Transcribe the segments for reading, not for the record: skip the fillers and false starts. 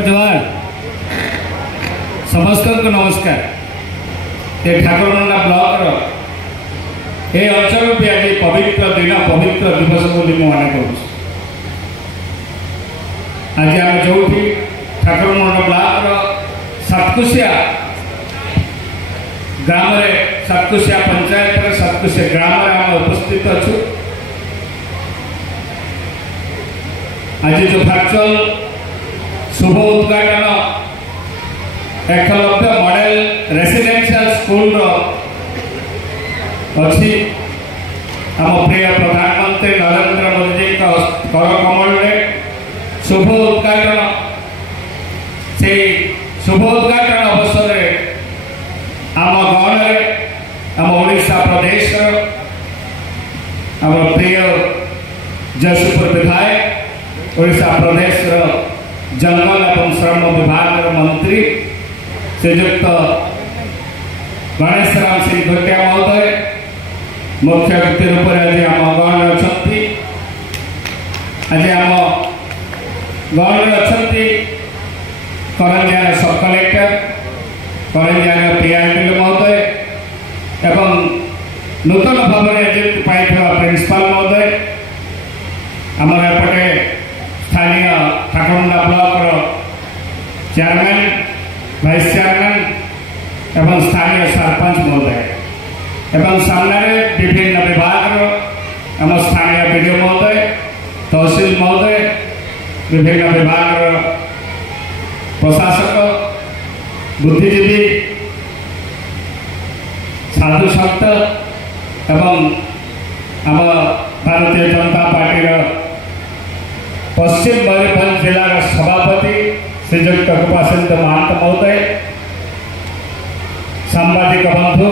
जोहार समस्त को नमस्कार। ये ठाकुरमुंडा ब्लॉक ये अंचल भी आज पवित्र दिन पवित्र दिवस बोली मन कर आज आम जो ठाकुरमुंडा ब्लॉक सातकुशिया ग्राम सातकुशिया पंचायत सातकुशिया ग्राम आम उपस्थित अच्छु। आज जो वर्चुअल शुभ उद्घाटन एकलव्य मॉडल रेसिडेंशियल स्कूल अच्छी आम प्रिय प्रधानमंत्री नरेंद्र मोदी जी कर कमल शुभ उद्घाटन से शुभ उद्घाटन अवसर आम गण आम ओडिशा प्रदेश आम प्रिय जयसुपुर विधायक ओडिशा प्रदेश जंगल एवं श्रम विभाग मंत्री श्रीजुक्त गणेश राम सिंह घोटिया महोदय मुख्य व्यक्ति रूप में आज आम गण अच्छा आज आम गण अच्छा करंजिया सब कलेक्टर करंजिया पीआईपी महोदय एवं नूतन भाव में पाई प्रिंसिपाल महोदय आमर एपटे स्थानीय Thakurmunda block chairman vice chairman एवं स्थानीय सरपंच महोदय एवं सामने विभिन्न विभाग आम स्थानीय विडीओ महोदय तहसील महोदय विभिन्न विभाग प्रशासक बुद्धिजीवी साधु संत एवं आम भारतीय जनता पार्टी पश्चिम मयूरभंज जिलार सभापति श्रीजुक्त कृपासिंद महांत महोदय सांबादिक बंधु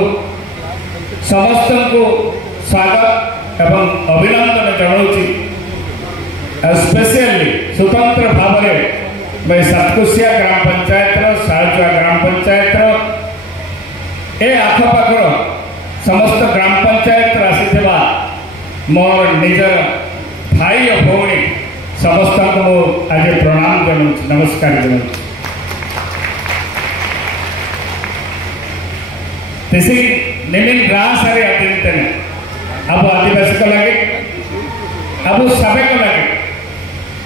समस्त को स्वागत एवं अभिनंदन जनाऊँगी। स्पेशली स्वतंत्र भाव में सातकुशिया ग्राम पंचायत सालजुआ ग्राम पंचायत ए आखपाखर समस्त ग्राम पंचायत आसीथिबा मोर निजर भाई और भौणी समस्त को आज प्रणाम जनाऊँ नमस्कार जनाऊँ। तेसी निमिन गाँ सारे आते अब आदिवासी को लगे अब सभी को लगे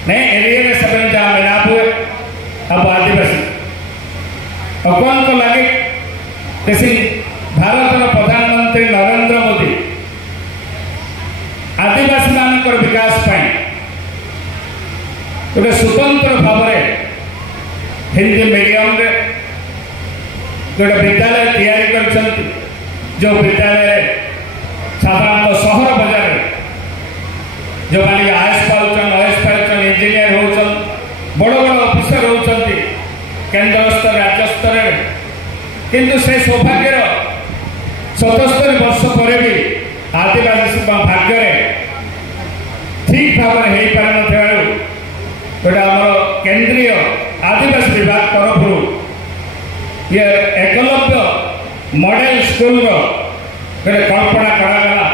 नहीं एरिया में सभी जहाँ मिला हुए अब आदिवासी और कौन को लगे तेसी भारत प्रधानमंत्री नरेंद्र मोदी आदिवासी मान विकास पाई गोटे स्वतंत्र भाव हिंदी मीडियम गोटे विद्यालय तैयारी जो विद्यालय साधारण सहर बजार जो मानी आयस पाचन अयस पाचन इंजीनियर होचन बड़ बड़ ऑफिसर होचंती केंद्र स्तर राज्य स्तर किंतु से सौभाग्य 77 वर्ष पर भी आदिवासी भाग्य ठीक भाव में हो पार गोटे आम केंद्रीय आदिवासी विभाग तरफ ये एकलव्य मॉडल स्कूल गोटे कल्पना करागला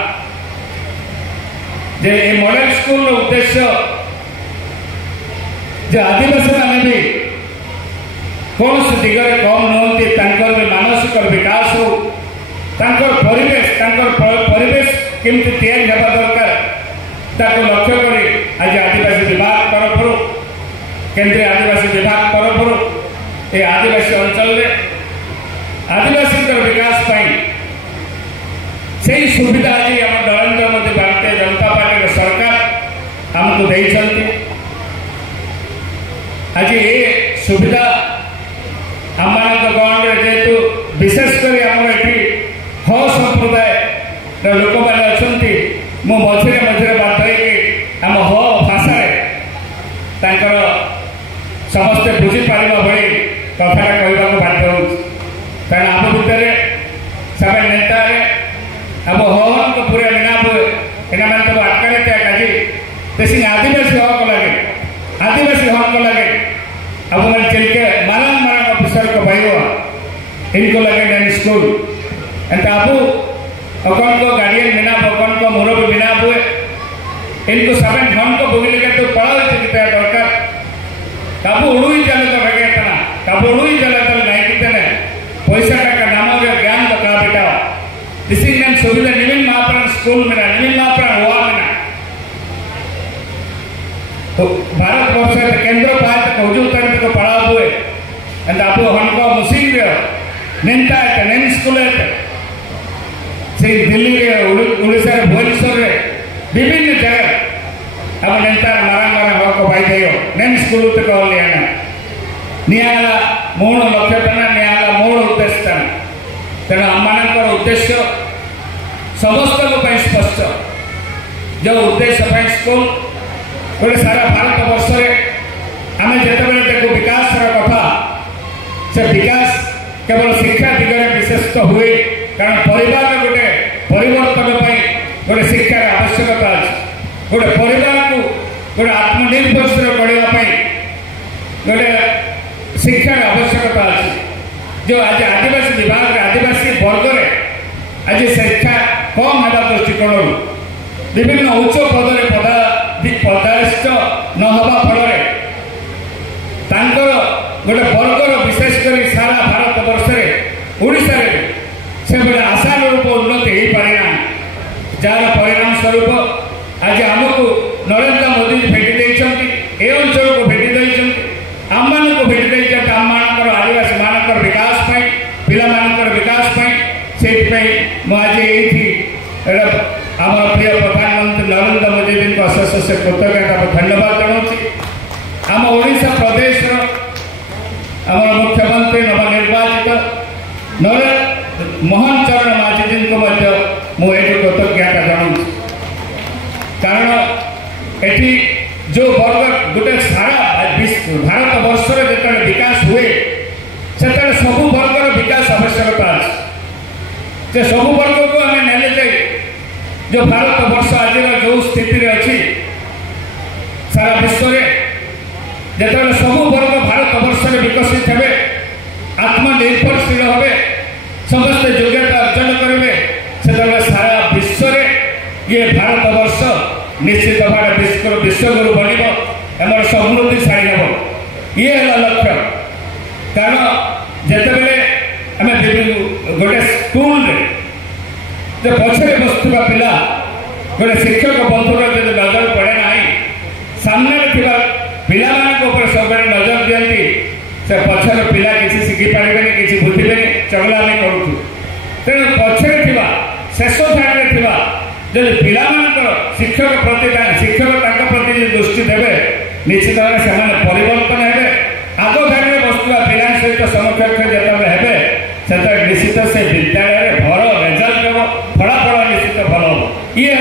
जे ये मॉडल स्कूल उद्देश्य जे आदिवासी माने भी कौन से दिगरे कम नुहति मानसिक विकास हो परिवेश केमती तैयारी होगा दरकार लक्ष्य करी आज आदिवासी विभाग तरफ केंद्रीय आदिवासी विभाग तरफ ये आदिवासी अंचल आदिवासी विकास से सुविधा आज आम नरेंद्र मोदी भारतीय जनता पार्टी सरकार आमको देइछंती। आज ये सुविधा आम गण जेहेतु विशेषकर आम ये ह संप्रदाय लोक मैंने अच्छा मु मझे मझे बात आम ह भाषा समस्ते बुझीपार भाई कथा कहवा बाध्य हो कारण आम भितर सब नेता आम हन को पूरा मिना एना मान तो आटका त्यागी तेसी आदिवासी हक लगे आदिवासी हक लगे अब मैंने चलके मानन मानन ऑफिसर को भाई इनको लगे नैन स्कूल एंत आपू अकन को गार्डियन बिना अकन को मुरब्बी बिना हुए इनको सब घन को बुगिल के तो पढ़ा दरकार ताबू उड़ू ही चले तो abolui jalatal naik kita ne पैसा का नाम हो गया ज्ञान का बेटा इसी नाम सुविधा निमिन महाप्राण स्कूल में ना निमिन महाप्राण हुआ में ना तो भारत वर्ष के केंद्र पात को हुजूर तक को पढ़ा हुए अंत आप हमको मुस्लिम रे नेंता है नेन स्कूल है से दिल्ली के उड़ीसा भुवनेश्वर रे विभिन्न जगह अब नेंता मारा को भाई देयो नेन स्कूल तक को लिया ना नियाला मूल लक्ष्य तना नियाला मूल उद्देश्य तना तेना अम्मानकर उद्देश्य समस्त को ପାଇଁ स्पष्ट जो उद्देश्य ପାଇଁ स्कूल गोटे सारा भारत वर्ष रे आमे जेतेबेले देखो विकास रा कथा से विकास केवल शिक्षा दिगरे विशेष हुए कारण परिवार में गोटे परिवर्तन ପାଇଁ गोटे शिक्षा आवश्यकता अछि गोटे परिवार को गोटे आत्मनिर्भरशील करबा ପାଇଁ गोटे शिक्षार आवश्यकता अच्छी जो आज आदिवासी विभाग आदिवासी वर्ग में आज शिक्षा कम होगा दृष्टिकोण विभिन्न उच्च पदर पदाधिष्ठ न हवा फल गोटे वर्गर विशेषकर सारा भारत वर्ष में ओडिशा से गोटे आशानुरूप उन्नति हो पारिना जार परिणाम स्वरूप आज आमको नरेंद्र मोदी भेटी ए अंचल को भेटी आम मान को भेटी आम मान आदिवासी मान विकास पिला विकास से आज ये आम प्रिय प्रधानमंत्री नरेंद्र मोदी जी को अशेष अशेष कृतज्ञता धन्यवाद जनाऊँ आम ओडिशा प्रदेश आम मुख्यमंत्री नवनिर्वाचित मोहन चरण माझी जी को मुझे कृतज्ञता जनाऊँ कारण एटी जो वर्ग गोटे सारा भारत वर्ष में जो विकास हुए से सब वर्गर विकास आवश्यकता अच्छे सब वर्ग को आम नेले जाए जो भारत वर्ष आज जो स्थिति अच्छी सारा विश्व में जो सब वर्ग भारत वर्ष में विकसित हे आत्मनिर्भरशील हे समस्त योग्यता अर्जन करेंगे से सारा विश्व में ये भारत वर्ष निश्चित भाव विश्वगुरु बन समृद्धिशाली हम ये लक्ष्य कारण जितेबले आम गोटे स्कूल जो पछे बसुवा पिला गोटे शिक्षक बंधुर जो नजर पड़े ना सामने पिला सब नजर दिखती से पछर पिला किसी शिखी पारे किसी बुझे चगलामी करूँ तेणु पछे शेष ध्यान जब पिला शिक्षक प्रति प्रति दृष्टि देवे निश्चित भाव से परिवर्तन हे आग धारे बसुवा पिला सहित समकक्ष जिते हे से निश्चित से विद्यालय भल रेजल्ट हम फलाफल निश्चित भल हम ये